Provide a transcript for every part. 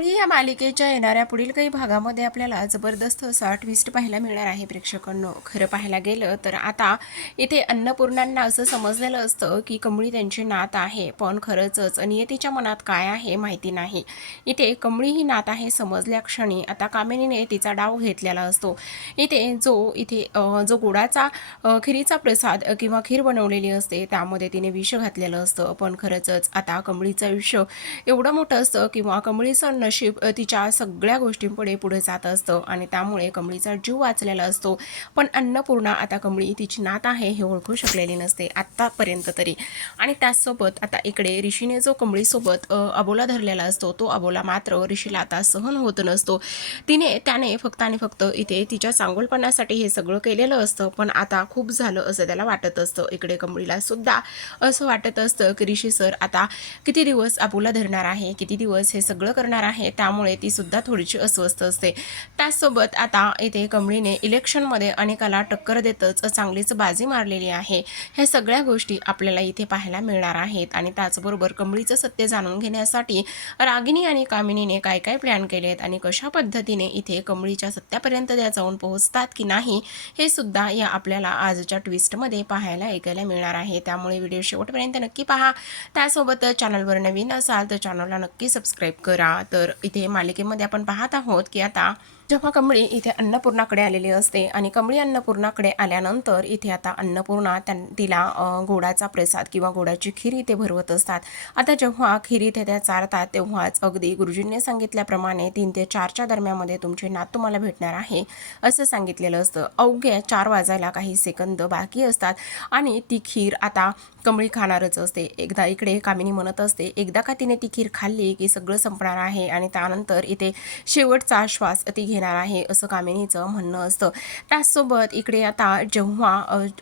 त्यामुळे या मालिकेच्या येणाऱ्या पुढील काही भागामध्ये आपल्याला जबरदस्त असा ट्विस्ट पाहायला मिळणार आहे प्रेक्षकांनो. खरं पाहायला गेलं तर आता इथे अन्नपूर्णांना असं समजलेलं असतं की कमळी त्यांची नात आहे. पण खरंच नियतीच्या मनात काय आहे माहिती नाही. इथे कमळी ही नात आहे समजल्या क्षणी आता कामिनीने तिचा डाव घेतलेला असतो. इथे जो इथे जो गुडाचा खिरीचा प्रसाद किंवा खीर बनवलेली असते त्यामध्ये तिने विष घातलेलं असतं. पण खरंच आता कमळीचं आयुष्य एवढं मोठं असतं किंवा कमळीचं नशीब तिच्या सगळ्या गोष्टींपुढे पुढे जात असतं आणि त्यामुळे कमळीचा जीव वाचलेला असतो. पण अन्नपूर्णा आता कमळी तिची नात आहे हे ओळखू शकलेली नसते आत्तापर्यंत तरी. आणि त्याचसोबत आता इकडे ऋषीने जो कमळीसोबत अबोला धरलेला असतो तो अबोला मात्र ऋषीला आता सहन होत नसतो. तिने त्याने फक्त आणि फक्त इथे तिच्या चांगुलपणासाठी हे सगळं केलेलं असतं. पण आता खूप झालं असं त्याला वाटत असतं. इकडे कमळीला सुद्धा असं वाटत असतं की ऋषी सर आता किती दिवस अबोला धरणार आहे किती दिवस हे सगळं करणार आहे? त्यामुळे ती सुद्धा थोडीशी अस्वस्थ असते. त्याचसोबत आता इथे कमळीने इलेक्शनमध्ये अनेकाला टक्कर देतच चांगलीच बाजी मारलेली आहे. ह्या सगळ्या गोष्टी आपल्याला इथे पाहायला मिळणार आहेत आणि त्याचबरोबर कमळीचं सत्य जाणून घेण्यासाठी रागिनी आणि कामिनीने काय काय प्लॅन केले आहेत आणि कशा पद्धतीने इथे कमळीच्या सत्यापर्यंत त्या जाऊन पोहोचतात की नाही हे सुद्धा या आपल्याला आजच्या ट्विस्टमध्ये पाहायला ऐकायला मिळणार आहे. त्यामुळे व्हिडिओ शेवटपर्यंत नक्की पहा. त्यासोबत चॅनलवर नवीन असाल तर चॅनलला नक्की सबस्क्राईब करा. तर इथे मालिकेमध्ये आपण पाहत आहोत की आता जेव्हा कमळी इथे अन्नपूर्णाकडे आलेली असते आणि कमळी अन्नपूर्णाकडे आल्यानंतर इथे आता अन्नपूर्णा त्यां तिला गोडाचा प्रसाद किंवा गोडाची खीर इथे भरवत असतात. आता जेव्हा खीर इथे त्या चारतात तेव्हाच अगदी गुरुजींनी सांगितल्याप्रमाणे तीन ते चारच्या दरम्यामध्ये तुमचे नात तुम्हाला भेटणार आहे असं सांगितलेलं असतं. अवघ्या चार वाजायला काही सेकंद बाकी असतात आणि ती खीर आता कमळी खाणारच असते. एकदा इकडे कामिनी म्हणत असते एकदा का तिने ती खीर खाल्ली की सगळं संपणार आहे? आणि त्यानंतर इथे शेवटचा श्वास ती घेणार आहे असं कामिनीचं म्हणणं असतं. त्याचसोबत इकडे आता जेव्हा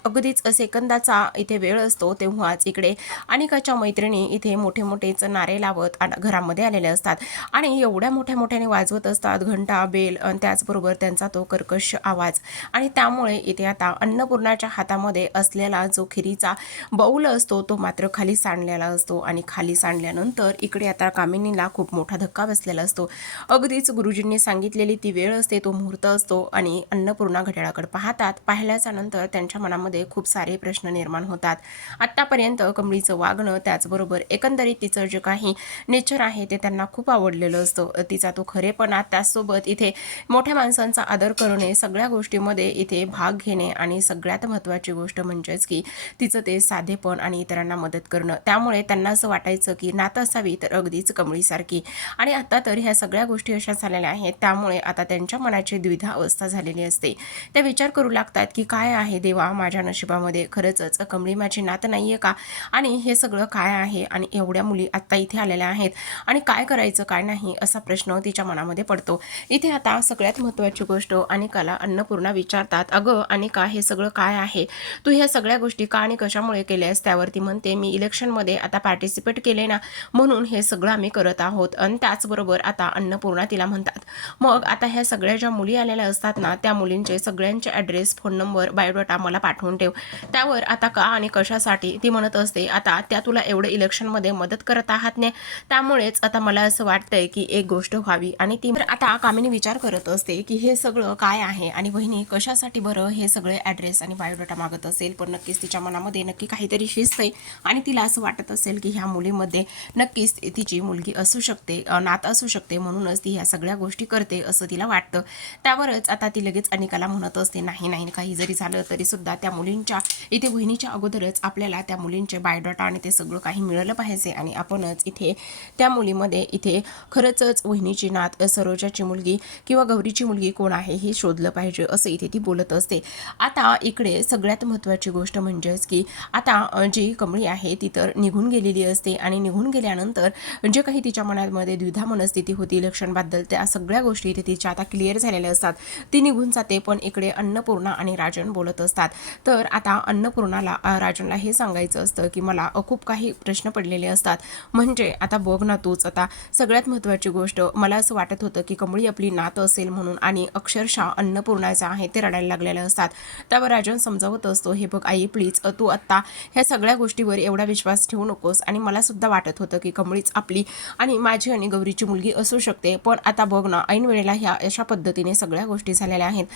अगदीच सेकंदाचा इथे वेळ असतो तेव्हाच इकडे अनिकाच्या मैत्रिणी इथे मोठे मोठेच नारे लावत घरामध्ये आलेले असतात. आणि एवढ्या मोठ्या मोठ्याने वाजवत असतात घंटा बेल आणि त्याचबरोबर त्यांचा तो कर्कश आवाज. आणि त्यामुळे इथे आता अन्नपूर्णाच्या हातामध्ये असलेला जो खिरीचा बाऊल असतो तो मात्र खाली सांडलेला असतो. आणि खाली सांडल्यानंतर इकडे आता कामिनीला खूप मोठा धक्का बसलेला असतो. अगदीच गुरुजींनी सांगितलेली ती वेळ असते तो मुहूर्त असतो आणि अन्नपूर्णा घड्याळाकडे पाहतात. पाहिल्याच्या नंतर त्यांच्या मनामध्ये खूप सारे प्रश्न निर्माण होतात. आत्तापर्यंत कमळीचं वागणं त्याचबरोबर एकंदरीत तिचं जे काही नेचर आहे ते त्यांना खूप आवडलेलं असतं. तिचा तो खरेपणा त्याचसोबत इथे मोठ्या माणसांचा आदर करणे सगळ्या गोष्टीमध्ये इथे भाग घेणे आणि सगळ्यात महत्त्वाची गोष्ट म्हणजेच की तिचं ते साधेपण आणि इतरांना मदत करणं. त्यामुळे त्यांना असं वाटायचं की नातं असावी तर अगदीच कमळीसारखी. आणि आता तर ह्या सगळ्या गोष्टी अशा झालेल्या आहेत. त्यामुळे आता त्या त्यांच्या मनाची द्विधा अवस्था झालेली असते. त्या विचार करू लागतात की काय आहे देवा माझ्या नशिबामध्ये? खरंच कमळी माझी नात नाही आहे का? आणि हे सगळं काय आहे? आणि एवढ्या मुली आत्ता इथे आलेल्या आहेत. आणि काय करायचं काय नाही असा प्रश्न तिच्या मनामध्ये पडतो. इथे आता सगळ्यात महत्त्वाची गोष्ट अनिकाला अन्नपूर्णा विचारतात अगं अनिका हे सगळं काय आहे? तू ह्या सगळ्या गोष्टी का आणि कशामुळे केल्यास त्यावरती म्हणते मी इलेक्शनमध्ये आता पार्टिसिपेट केले ना म्हणून हे सगळं आम्ही करत आहोत. आणि त्याचबरोबर आता अन्नपूर्णा तिला म्हणतात मग आता ह्या सगळ्या ज्या मुली आलेल्या असतात ना त्या मुलींचे सगळ्यांचे ॲड्रेस फोन नंबर बायोडाटा मला पाठवून ठेव. त्यावर आता का आणि कशासाठी? ती म्हणत असते आता त्या तुला एवढं इलेक्शनमध्ये मदत करत आहात नाही त्यामुळेच आता मला असं वाटतंय की एक गोष्ट व्हावी. आणि ती तर आता कामिनी विचार करत असते की हे सगळं काय आहे आणि बहिणी कशासाठी बरं हे सगळे ॲड्रेस आणि बायोडाटा मागत असेल? पण नक्कीच तिच्या मनामध्ये नक्की काहीतरी शिस्त आहे आणि तिला असं वाटत असेल की ह्या मुलीमध्ये नक्कीच तिची मुलगी असू शकते नात असू शकते म्हणूनच ती ह्या सगळ्या गोष्टी करते असं तिला वाटतं. त्यावरच आता ती लगेच अनिकाला म्हणत असते नाही नाही काही जरी झालं तरी सुद्धा त्या मुलींच्या इथे वहिनीच्या अगोदरच आपल्याला त्या मुलींचे बायोडाटा आणि ते सगळं काही मिळालं पाहिजे आणि आपणच इथे त्या मुलीमध्ये इथे खरंचच वहिनीची नात सरोजाची मुलगी किंवा गौरीची मुलगी कोण आहे हे शोधलं पाहिजे असं इथे ती बोलत असते. आता इकडे सगळ्यात महत्त्वाची गोष्ट म्हणजेच की आता जी कमळी आहे ती तर निघून गेलेली असते आणि निघून गेल्यानंतर जे काही तिच्या मनामध्ये द्विधा मनस्थिती होती इलेक्शनबद्दल त्या सगळ्या गोष्टी इथे तिच्या आता क्लिअर झालेले असतात. ती निघून जाते पण इकडे अन्नपूर्णा आणि राजन बोलत असतात. तर आता अन्नपूर्णाला राजनला हे सांगायचं असतं की मला खूप काही प्रश्न पडलेले असतात. म्हणजे आता बघ ना तूच आता सगळ्यात महत्त्वाची गोष्ट मला असं वाटत होतं की कमळी आपली नात असेल म्हणून आणि अक्षरशः अन्नपूर्णाचं आहे ते रडायला लागलेले असतात. त्यावर राजन समजावत असतो हे बघ आई प्लीज तू आत्ता ह्या सगळ्या गोष्टीवर एवढा विश्वास ठेवू नकोस. आणि मला सुद्धा वाटत होतं की कमळीच आपली आणि माझी आणि गौरीची मुलगी असू शकते. पण आता बघ ना ऐन वेळेला ह्या अशा पद्धतीने सगळ्या गोष्टी झालेल्या आहेत.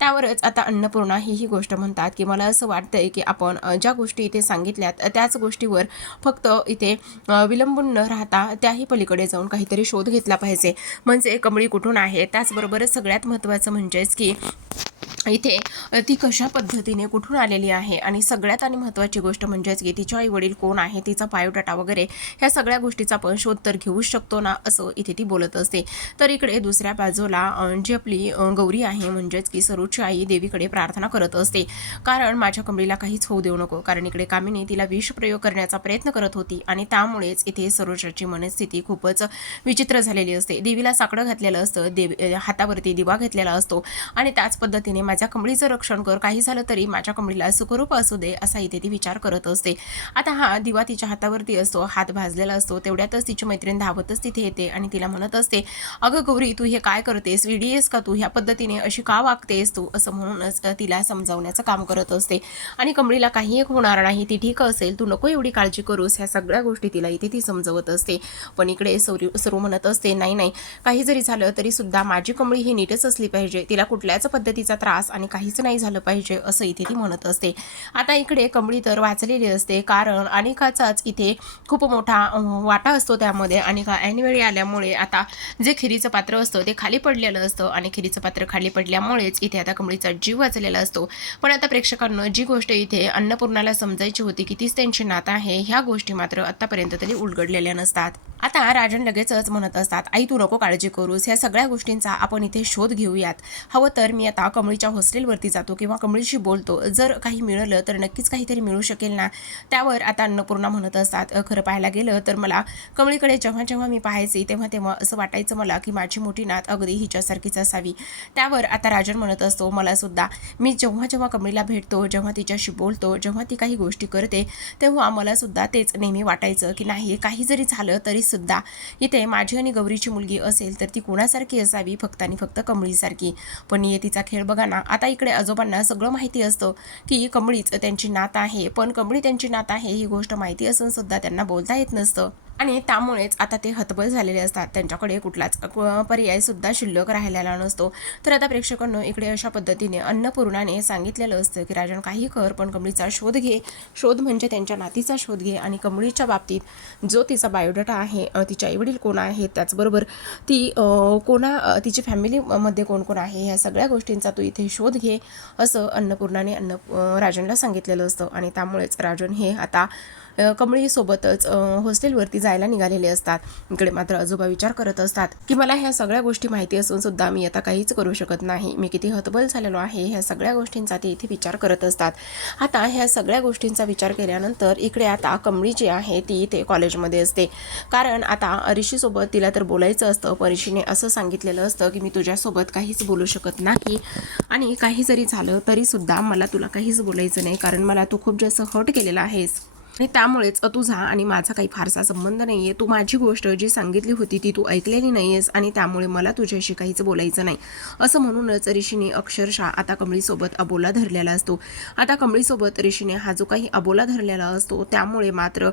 त्यावरच आता अन्नपूर्णा ही ही गोष्ट म्हणतात की मला असं वाटतंय की आपण ज्या गोष्टी इथे सांगितल्यात त्याच गोष्टीवर फक्त इथे विलंबून न राहता त्याही पलीकडे जाऊन काहीतरी शोध घेतला पाहिजे. म्हणजे कमळी कुठून आहे? त्याचबरोबरच सगळ्यात महत्त्वाचं म्हणजेच की इथे ती कशा पद्धतीने कुठून आलेली आहे? आणि सगळ्यात आणि महत्त्वाची गोष्ट म्हणजेच की तिचे आई वडील कोण आहे? तिचा बायोडाटा वगैरे ह्या सगळ्या गोष्टीचा आपण शोध तर घेऊ शकतो ना असं इथे ती बोलत असते. तर इकडे दुसऱ्या बाजूला जी आपली गौरी आहे म्हणजेच की सरूची आई देवीकडे प्रार्थना करत असते. कारण माझ्या कमळीला काहीच होऊ देऊ नको. कारण इकडे कामिनी तिला विष प्रयोग करण्याचा प्रयत्न करत होती आणि त्यामुळेच इथे सरोजाची मनस्थिती खूपच विचित्र झालेली असते. देवीला साकडं घातलेलं असतं देवी हातावरती दिवा घेतलेला असतो आणि त्याच पद्धतीने माझ्या कमळीचं रक्षण कर. काही झालं तरी माझ्या कमळीला सुखरूप असू दे असा इथे ती विचार करत असते. आता हा दिवा तिच्या हातावरती असतो हात भाजलेला असतो. तेवढ्यातच तिची मैत्रीण धावतच तिथे येते आणि तिला म्हणत असते अगं गौरी तू हे काय करतेस? विडीएस आहेस का तू? ह्या पद्धतीने अशी का वागतेस तू? असं म्हणूनच तिला समजावण्याचं काम करत असते. आणि कमळीला काही एक होणार नाही ती ठीक असेल तू नको एवढी काळजी करूस. ह्या सगळ्या गोष्टी तिला इथे ती समजवत असते. पण इकडे सौरी सरू म्हणत असते नाही नाही काही जरी झालं तरी सुद्धा माझी कमळी ही नीटच असली पाहिजे. तिला कुठल्याच पद्धतीचा त्रास आणि काहीच नाही झालं पाहिजे असं इथे ती म्हणत असते. आता इकडे कंबळी तर वाचलेली असते कारण अनिकाचाच इथे खूप मोठा वाटा असतो त्यामध्ये. अनिका ऐनवेळी आल्यामुळे आता जे खिरीचं पात्र असतं ते खाली पडलेलं असतं आणि खिरीचं पात्र खाली पडल्यामुळेच इथे आता कंबळीचा जीव वाचलेला असतो. पण आता प्रेक्षकांना जी गोष्ट इथे अन्नपूर्णाला समजायची होती की तीच त्यांची नात आहे ह्या गोष्टी मात्र आतापर्यंत तरी उलगडलेल्या नसतात. आता राजन लगेचच म्हणत असतात आई तू नको काळजी करूस ह्या सगळ्या गोष्टींचा आपण इथे शोध घेऊयात. हवं तर मी आता कमळीच्या हॉस्टेलवरती जातो किंवा कमळीशी बोलतो जर काही मिळालं तर नक्कीच काहीतरी मिळू शकेल ना? त्यावर आता अन्नपूर्णा म्हणत असतात. खरं पाहायला गेलं तर मला कमळीकडे जेव्हा जेव्हा मी पाहायचे तेव्हा तेव्हा असं वाटायचं मला की माझी मोठी नात अगदी हिच्यासारखीच असावी. त्यावर आता राजन म्हणत असतो मला सुद्धा. मी जेव्हा जेव्हा कमळीला भेटतो जेव्हा तिच्याशी बोलतो जेव्हा ती काही गोष्टी करते तेव्हा मला सुद्धा तेच नेहमी वाटायचं की नाही काही जरी झालं तरीसुद्धा इथे माझी आणि गौरीची मुलगी असेल तर ती कोणासारखी असावी? फक्त आणि फक्त कमळीसारखी. पण नियतीचा खेळ बघा ना आता इकडे आजोबांना सगळं माहिती असतं की कमळीच त्यांची नात आहे. पण कमळी त्यांची नात आहे ही गोष्ट माहिती असून सुद्धा त्यांना बोलता येत नसतं. आणि त्यामुळेच आता ते हतबल झालेले असतात. त्यांच्याकडे कुठलाच पर्यायसुद्धा शिल्लक राहिलेला नसतो. तर आता प्रेक्षकांनो इकडे अशा पद्धतीने अन्नपूर्णाने सांगितलेलं असतं की राजन काही कर पण कमळीचा शोध घे. शोध म्हणजे त्यांच्या नातीचा शोध घे आणि कमळीच्या बाबतीत जो तिचा बायोडाटा आहे तिच्या तिचे आईवडील कोण आहेत त्याचबरोबर ती कोणा तिची फॅमिलीमध्ये कोण कोण आहे ह्या सगळ्या गोष्टींचा तू इथे शोध घे असं अन्नपूर्णाने अन्न राजनला सांगितलेलं असतं. आणि त्यामुळेच राजन हे आता कमळीसोबतच हॉस्टेलवरती जायला निघालेले असतात. इकडे मात्र आजोबा विचार करत असतात की मला ह्या सगळ्या गोष्टी माहिती असून सुद्धा मी आता काहीच करू शकत नाही. मी किती हतबल झालेलो आहे ह्या सगळ्या गोष्टींचा ते इथे विचार करत असतात. आता ह्या सगळ्या गोष्टींचा विचार केल्यानंतर इकडे आता कमळी जी आहे ती इथे कॉलेजमध्ये असते. कारण आता ऋषीसोबत तिला तर बोलायचं असतं पण ऋषीने असं सांगितलेलं असतं की मी तुझ्यासोबत काहीच बोलू शकत नाही. आणि काही जरी झालं तरीसुद्धा मला तुला काहीच बोलायचं नाही कारण मला तू खूप जास्त हर्ट केलेला आहेस. आणि त्यामुळेच तुझा आणि माझा काही फारसा संबंध नाही आहे तू माझी गोष्ट जी सांगितली होती ती तू ऐकलेली नाही आहेस आणि त्यामुळे मला तुझ्याशी काहीच बोलायचं नाही. असं म्हणूनच ऋषीने अक्षरशः आता कमळीसोबत अबोला धरलेला असतो. आता कमळीसोबत ऋषीने हा जो काही अबोला धरलेला असतो त्यामुळे मात्र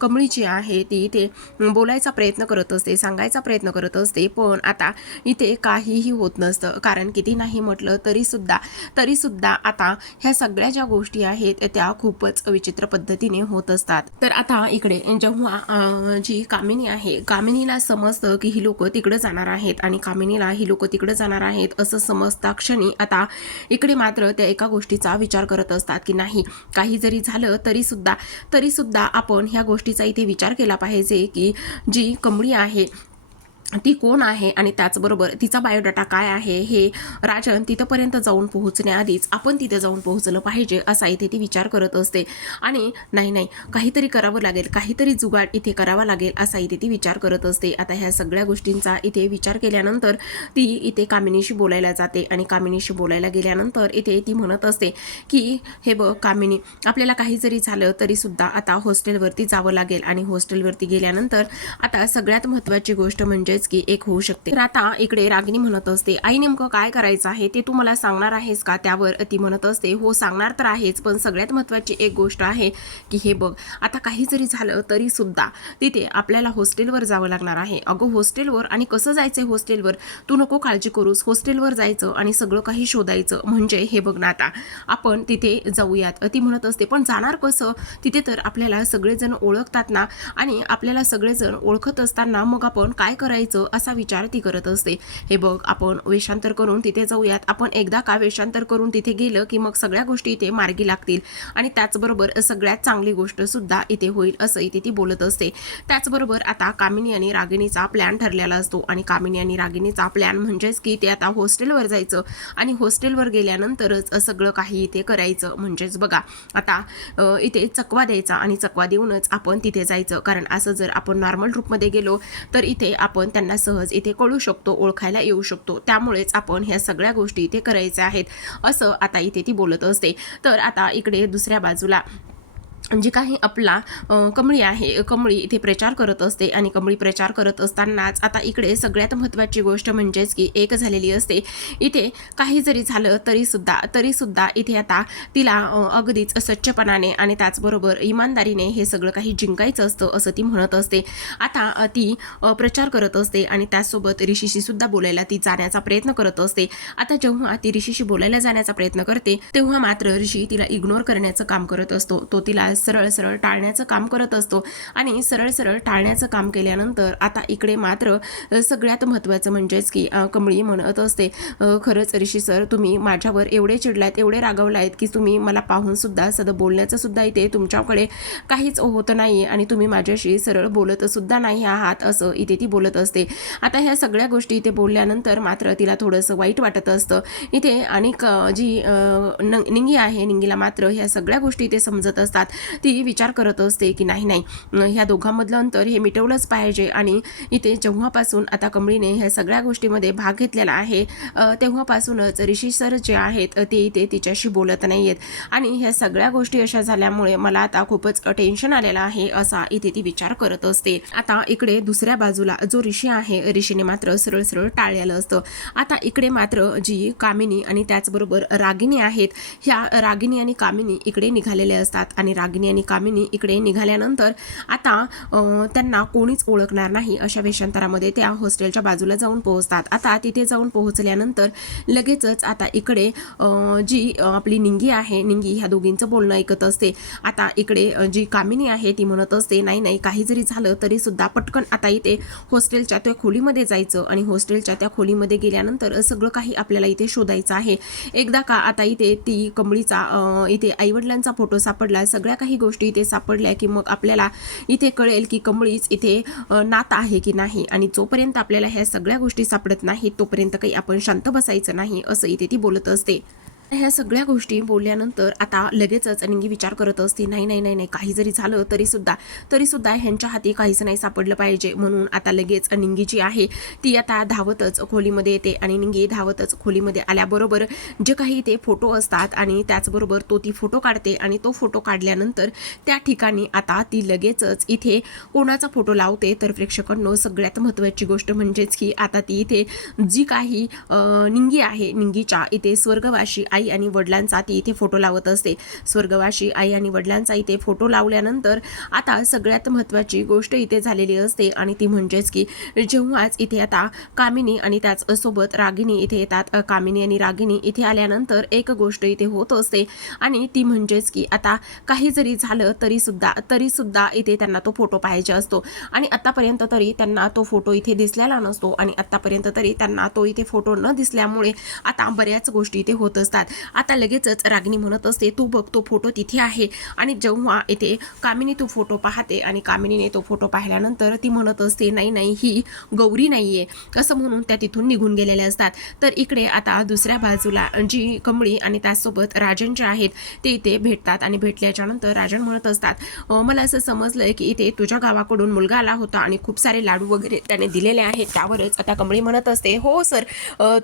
कमळी जी आहे ती इथे बोलायचा प्रयत्न करत असते सांगायचा प्रयत्न करत असते पण आता इथे काहीही होत नसतं. कारण किती नाही म्हटलं तरीसुद्धा तरीसुद्धा आता ह्या सगळ्या ज्या गोष्टी आहेत त्या खूपच विचित्र पद्धतीने हो होत असतात. तर आता इकडे जेव्हा जी कामिनी आहे कामिनीला समजतं की ही लोक तिकडे जाणार आहेत आणि कामिनीला ही लोक तिकडे जाणार आहेत असं समजता क्षणी आता इकडे मात्र त्या एका गोष्टीचा विचार करत असतात की नाही काही जरी झालं तरी सुद्धा तरी सुद्धा आपण ह्या गोष्टीचा इथे विचार केला पाहिजे की जी कमळी आहे ती कोण आहे आणि त्याचबरोबर तिचा बायोडाटा काय आहे हे राजन तिथंपर्यंत जाऊन पोहोचण्याआधीच आपण तिथे जाऊन पोहोचलं पाहिजे असा इथे ती विचार करत असते. आणि नाही नाही काहीतरी करावं लागेल काहीतरी जुगाड इथे करावा लागेल असा इथे ती विचार करत असते. आता ह्या सगळ्या गोष्टींचा इथे विचार केल्यानंतर ती इथे कामिनीशी बोलायला जाते आणि कामिनीशी बोलायला गेल्यानंतर इथे ती म्हणत असते की हे बघ कामिनी आपल्याला काही जरी झालं तरीसुद्धा आता हॉस्टेलवरती जावं लागेल. आणि हॉस्टेलवरती गेल्यानंतर आता सगळ्यात महत्त्वाची गोष्ट म्हणजेच की एक होऊ शकते. तर आता इकडे रागिनी म्हणत असते आई नेमकं काय करायचं आहे? ते तू मला सांगणार आहेस का? त्यावर ती म्हणत असते हो सांगणार तर आहेच पण सगळ्यात महत्त्वाची एक गोष्ट आहे की हे बघ आता काही जरी झालं तरी सुद्धा तिथे आपल्याला हॉस्टेलवर जावं लागणार आहे. अगं हॉस्टेलवर आणि कसं जायचंय हॉस्टेलवर? तू नको काळजी करूस. हॉस्टेलवर जायचं आणि सगळं काही शोधायचं म्हणजे हे बघ ना आता आपण तिथे जाऊयात. ती म्हणत असते पण जाणार कसं? तिथे तर आपल्याला सगळेजण ओळखतात ना आणि आपल्याला सगळेजण ओळखत असताना मग आपण काय करायचं? असा विचार ती करत असते. हे बघ आपण वेषांतर करून तिथे जाऊयात. आपण एकदा का वेषांतर करून तिथे गेलं की मग सगळ्या गोष्टी इथे मार्गी लागतील. आणि त्याचबरोबर सगळ्यात चांगली गोष्ट सुद्धा इथे होईल असं इथे ती बोलत असते. त्याचबरोबर आता कामिनी आणि रागिणीचा प्लॅन ठरलेला असतो. आणि कामिनी आणि रागिणीचा प्लॅन म्हणजेच की ते आता हॉस्टेलवर जायचं. आणि हॉस्टेलवर गेल्यानंतरच सगळं काही इथे करायचं. म्हणजेच बघा आता इथे चकवा द्यायचा आणि चकवा देऊनच आपण तिथे जायचं. कारण असं जर आपण नॉर्मल रूपमध्ये गेलो तर इथे आपण त्यांना सहज इथे कळू शकतो ओळखायला येऊ शकतो. त्यामुळेच आपण ह्या सगळ्या गोष्टी इथे करायच्या आहेत असं आता इथे ती बोलत असते. तर आता इकडे दुसऱ्या बाजूला जी काही आपला कमळी आहे कमळी इथे प्रचार करत असते आणि कमळी प्रचार करत असतानाच आता इकडे सगळ्यात महत्त्वाची गोष्ट म्हणजेच की एक झालेली असते. इथे काही जरी झालं तरीसुद्धा तरीसुद्धा इथे आता तिला अगदीच स्वच्छपणाने आणि त्याचबरोबर इमानदारीने हे सगळं काही जिंकायचं असतं असं ती म्हणत असते. आता ती प्रचार करत असते आणि त्याचसोबत ऋषीशी सुद्धा बोलायला ती जाण्याचा प्रयत्न करत असते. आता जेव्हा ती ऋषीशी बोलायला जाण्याचा प्रयत्न करते तेव्हा मात्र ऋषी तिला इग्नोर करण्याचं काम करत असतो. तो तिला सरळ सरळ टाळण्याचं काम करत असतो. आणि सरळ सरळ टाळण्याचं काम केल्यानंतर आता इकडे मात्र सगळ्यात महत्त्वाचं म्हणजेच की कमळी म्हणत असते. खरंच ऋषी सर तुम्ही माझ्यावर एवढे चिडलायत एवढे रागवलायत की तुम्ही मला पाहूनसुद्धा सदं बोलण्याचंसुद्धा इथे तुमच्याकडे काहीच होत नाही आणि तुम्ही माझ्याशी सरळ बोलतसुद्धा नाही आहात असं इथे ती बोलत असते. आता ह्या सगळ्या गोष्टी इथे बोलल्यानंतर मात्र तिला थोडंसं वाईट वाटत असतं. इथे आणि जी निंगी आहे निंगीला मात्र ह्या सगळ्या गोष्टी इथे समजत असतात. ती विचार करत असते की नाही नाही. ह्या दोघांमधलं अंतर हे मिटवलंच पाहिजे आणि इथे जेव्हापासून आता कमळीने ह्या सगळ्या गोष्टीमध्ये भाग घेतलेला आहे तेव्हापासूनच ऋषी सर जे आहेत ते इथे तिच्याशी बोलत नाही आहेत आणि ह्या सगळ्या गोष्टी अशा झाल्यामुळे मला आता खूपच टेन्शन आलेलं आहे असा इथे ती विचार करत असते. आता इकडे दुसऱ्या बाजूला जो ऋषी आहे ऋषीने मात्र सरळ सरळ टाळलेलं असतं. आता इकडे मात्र जी कामिनी आणि त्याचबरोबर रागिनी आहेत ह्या रागिनी आणि कामिनी इकडे निघालेले असतात आणि रागिनी आणि कामिनी इकडे निघाल्यानंतर आता त्यांना कोणीच ओळखणार नाही अशा वेषांतरामध्ये त्या हॉस्टेलच्या बाजूला जाऊन पोहोचतात. आता तिथे जाऊन पोहोचल्यानंतर लगेचच आता इकडे जी आपली निंगी आहे निंगी ह्या दोघींचं बोलणं ऐकत असते. आता इकडे जी कामिनी आहे ती म्हणत असते नाही नाही काही जरी झालं तरी सुद्धा पटकन आता इथे हॉस्टेलच्या त्या खोलीमध्ये जायचं. आणि हॉस्टेलच्या त्या खोलीमध्ये गेल्यानंतर सगळं काही आपल्याला इथे शोधायचं आहे. एकदा का आता इथे ती कमळीचा इथे आईवडिलांचा फोटो सापडला सगळ्या काही गोष्टी इथे सापडल्या की मग आपल्याला इथे कळेल की कमळीच इथे नात नातं आहे की नाही. आणि जोपर्यंत आपल्याला ह्या सगळ्या गोष्टी सापडत नाहीत तोपर्यंत काही आपण शांत बसायचं नाही असं इथे ती बोलत असते. ह्या सगळ्या गोष्टी बोलल्यानंतर आता लगेचच निंगी विचार करत असते नाही नाही नाही नाही काही जरी झालं तरी सुद्धा तरी सुद्धा ह्यांच्या हाती काहीच नाही सापडलं पाहिजे. म्हणून आता लगेच निंगी जी आहे ती आता धावतच खोलीमध्ये येते आणि निंगी धावतच खोलीमध्ये आल्याबरोबर जे काही ते फोटो असतात आणि त्याचबरोबर तो ती फोटो काढते आणि तो फोटो काढल्यानंतर त्या ठिकाणी आता ती लगेचच इथे कोणाचा फोटो लावते तर प्रेक्षकांनो सगळ्यात महत्त्वाची गोष्ट म्हणजेच की आता ती इथे जी काही निंगी आहे निंगीच्या इथे स्वर्गवाशी आई आणि वडिलांचा ती इथे फोटो लावत असते. स्वर्गवाशी आई आणि वडिलांचा इथे फोटो लावल्यानंतर आता सगळ्यात महत्त्वाची गोष्ट इथे झालेली असते आणि ती म्हणजेच की जेव्हाच इथे आता कामिनी आणि त्याच सोबत इथे येतात कामिनी आणि रागिणी इथे आल्यानंतर एक गोष्ट इथे होत असते आणि ती म्हणजेच की आता काही जरी झालं तरी सुद्धा तरी सुद्धा इथे त्यांना तो फोटो पाहिजे असतो आणि आतापर्यंत तरी त्यांना तो फोटो इथे दिसलेला नसतो आणि आतापर्यंत तरी त्यांना तो इथे फोटो न दिसल्यामुळे आता बऱ्याच गोष्टी इथे होत असतात. असतात आता लगेचच रागिनी म्हणत असते तू बघ तो फोटो तिथे आहे. आणि जेव्हा इथे कामिनी तू फोटो पाहते आणि कामिनीने तो फोटो पाहिल्यानंतर ती म्हणत असते नाही नाही ही गौरी नाहीये. असं म्हणून त्या तिथून निघून गेलेल्या असतात. तर इकडे आता दुसऱ्या बाजूला जी कमळी आणि त्याचसोबत राजन जे आहेत ते इथे भेटतात आणि भेटल्याच्या नंतर राजन म्हणत असतात मला असं समजलंय की इथे तुझ्या गावाकडून मुलगा आला होता आणि खूप सारे लाडू वगैरे त्याने दिलेले आहेत. त्यावरच आता कमळी म्हणत असते हो सर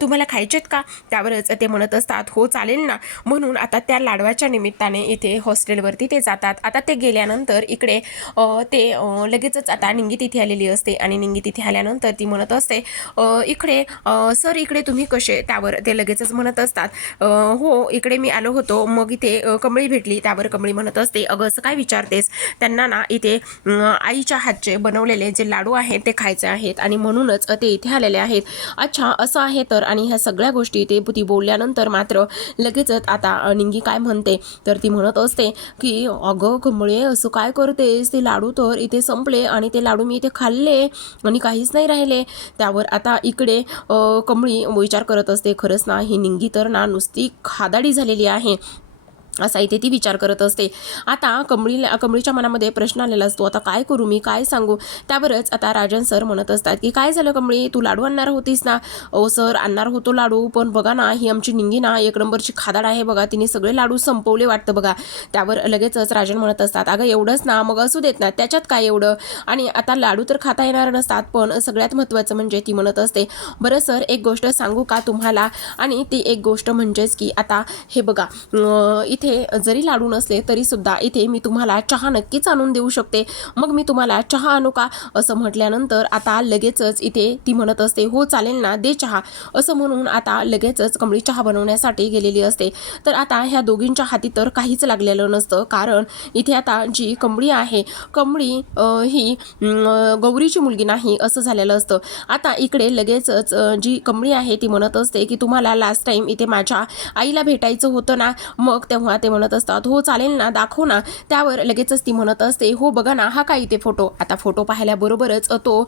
तुम्हाला खायचेत का? त्यावरच ते म्हणत असतात हो चालेल ना? म्हणून आता त्या लाडवाच्या निमित्ताने इथे हॉस्टेलवरती ते जातात. आता ते गेल्यानंतर इकडे ते लगेचच आता निंगी तिथे आलेली असते आणि निंगी तिथे आल्यानंतर ती म्हणत असते इकडे सर इकडे तुम्ही कसे? त्यावर ते लगेचच म्हणत असतात. हो इकडे मी आलो होतो. मग इथे कमळी भेटली. त्यावर कमळी म्हणत असते अगं असं काय विचारतेस? त्यांना ना इथे आईच्या हातचे बनवलेले जे लाडू आहेत ते खायचे आहेत आणि म्हणूनच ते इथे आलेले आहेत. अच्छा असं आहे तर? आणि ह्या सगळ्या गोष्टी ते ती बोलल्यानंतर मात्र लगेचच आता निंगी काय म्हणते? तर ती म्हणत असते की अगं कमळे असं काय करतेस? ते लाडू तर इथे संपले आणि ते लाडू मी इथे खाल्ले आणि काहीच नाही राहिले. त्यावर आता इकडे कमळी विचार करत असते खरंच ना ही निंगी तर ना नुसती खादाडी झालेली आहे. असा इथे ती विचार करत असते. आता कमळीला कमळीच्या मनामध्ये प्रश्न आलेला असतो आता काय करू मी? काय सांगू? त्यावरच आता राजन सर म्हणत असतात की काय झालं कमळी? तू लाडू आणणार होतीस ना? ओ सर आणणार होतो लाडू पण बघा ना ही आमची निंगी ना एक नंबरची खादाड आहे बघा तिने सगळे लाडू संपवले वाटतं बघा. त्यावर लगेचच राजन म्हणत असतात अगं एवढंच ना मग असू देत ना त्याच्यात काय एवढं? आणि आता लाडू तर खाता येणार नसतात पण सगळ्यात महत्त्वाचं म्हणजे ती म्हणत असते बरं सर एक गोष्ट सांगू का तुम्हाला? आणि ती एक गोष्ट म्हणजेच की आता हे बघा इथे इथे जरी लाडू नसले तरी सुद्धा इथे मी तुम्हाला चहा नक्कीच आणून देऊ शकते. मग मी तुम्हाला चहा आणू का? असं म्हटल्यानंतर आता लगेचच इथे ती म्हणत असते हो चालेल ना दे चहा. असं म्हणून आता लगेचच कमळी चहा बनवण्यासाठी गेलेली असते. तर आता ह्या दोघींच्या हाती तर काहीच लागलेलं नसतं कारण इथे आता जी कमळी आहे कमळी ही गौरीची मुलगी नाही असं झालेलं असतं. आता इकडे लगेचच जी कमळी आहे ती म्हणत असते की तुम्हाला लास्ट टाइम इथे माझ्या आईला भेटायचं होतं ना मग तेव्हा ते म्हणत असतात हो चालेल ना दाखव ना. त्यावर लगेचच ती म्हणत असते हो बघा ना हा काय इथे फोटो? आता फोटो पाहिल्याबरोबरच तो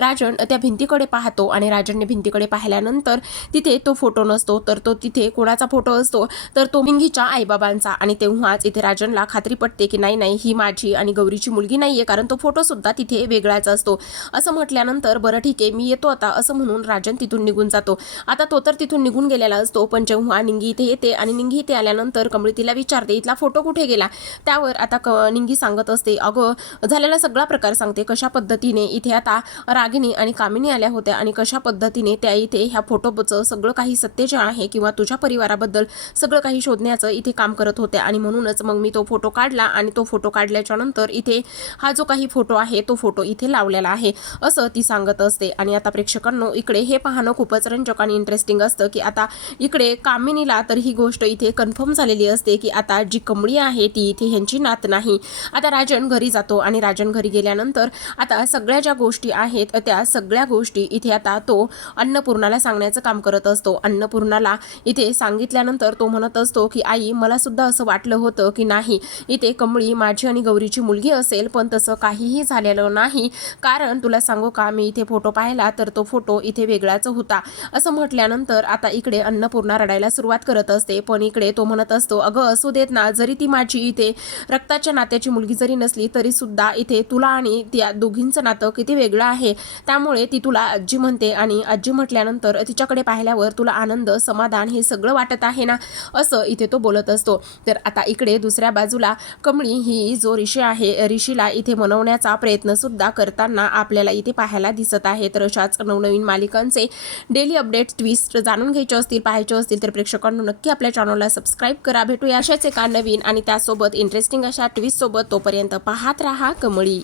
राजन त्या भिंतीकडे पाहतो आणि राजनने भिंतीकडे पाहिल्यानंतर तिथे तो फोटो नसतो. तर तो तिथे कोणाचा फोटो असतो? तर तो मिंगीच्या आईबाबांचा. आणि तेव्हाच इथे राजनला खात्री पटते की नाही नाही ही माझी आणि गौरीची मुलगी नाही आहे कारण तो फोटोसुद्धा तिथे वेगळाच असतो. असं म्हटल्यानंतर बरं ठीक आहे मी येतो आता. असं म्हणून राजन तिथून निघून जातो. आता तो तर तिथून निघून गेलेला असतो पण जेव्हा निंगी इथे येते आणि निंगी इथे आल्यानंतर कमळी तिला विचारते इथला फोटो कुठे गेला? त्यावर आता क निंगी सांगत असते अगं झालेला सगळा प्रकार सांगते कशा पद्धतीने इथे आता रागिनी आणि कामिनी आल्या होत्या आणि कशा पद्धतीने त्या इथे ह्या फोटोचं सगळं काही सत्य जे आहे किंवा तुझ्या परिवाराबद्दल सगळं काही शोधण्याचं इथे काम करत होत्या आणि म्हणूनच मग मी तो फोटो काढला आणि तो फोटो काढल्याच्या नंतर इथे हा जो काही फोटो आहे तो फोटो इथे लावलेला आहे असं ती सांगत असते. आणि आता प्रेक्षकांनो इकडे हे पाहणं खूपच रंजक आणि इंटरेस्टिंग असतं की आता इकडे कामिनीला तर ही गोष्ट इथे कन्फर्म झालेली असते की आता जी कमळी आहे ती इथे ह्यांची नात नाही. आता राजन घरी जातो आणि राजन घरी गेल्यानंतर आता सगळ्या ज्या गोष्टी आहेत त्या सगळ्या गोष्टी इथे आता तो अन्नपूर्णाला सांगण्याचं काम करत असतो. अन्नपूर्णाला इथे सांगितल्यानंतर तो म्हणत असतो की आई मला सुद्धा असं वाटलं होतं की नाही इथे कमळी माझी आणि गौरीची मुलगी असेल पण तसं काहीही झालेलं नाही. कारण तुला सांगू का मी इथे फोटो पाहिला तर तो फोटो इथे वेगळाच होता. असं म्हटल्यानंतर आता इकडे अन्नपूर्णा रडायला सुरुवात करत असते. पण इकडे तो म्हणत असतो अगं असू देत ना जरी ती माझी इथे रक्ताच्या नात्याची मुलगी जरी नसली तरी सुद्धा इथे तुला आणि त्या दोघींचं नातं किती वेगळं आहे. त्यामुळे ती तुला आजी म्हणते आणि आजी म्हटल्यानंतर तिच्याकडे पाहिल्यावर तुला आनंद समाधान हे सगळं वाटत आहे ना असं इथे तो बोलत असतो. तर आता इकडे दुसऱ्या बाजूला कमळी ही जो ऋषी आहे ऋषीला इथे मनवण्याचा प्रयत्न सुद्धा करताना आपल्याला इथे पाहायला दिसत आहे. तर अशाच नवनवीन मालिकांचे डेली अपडेट ट्विस्ट जाणून घ्यायचे असतील पाहायचे असतील तर प्रेक्षकांनो नक्की आपल्या चॅनलला सबस्क्राईब करा. भेटूया अशाच एका नवीन आणि त्यासोबत इंटरेस्टिंग अशा ट्विस्टसोबत तोपर्यंत पाहत राहा कमळी.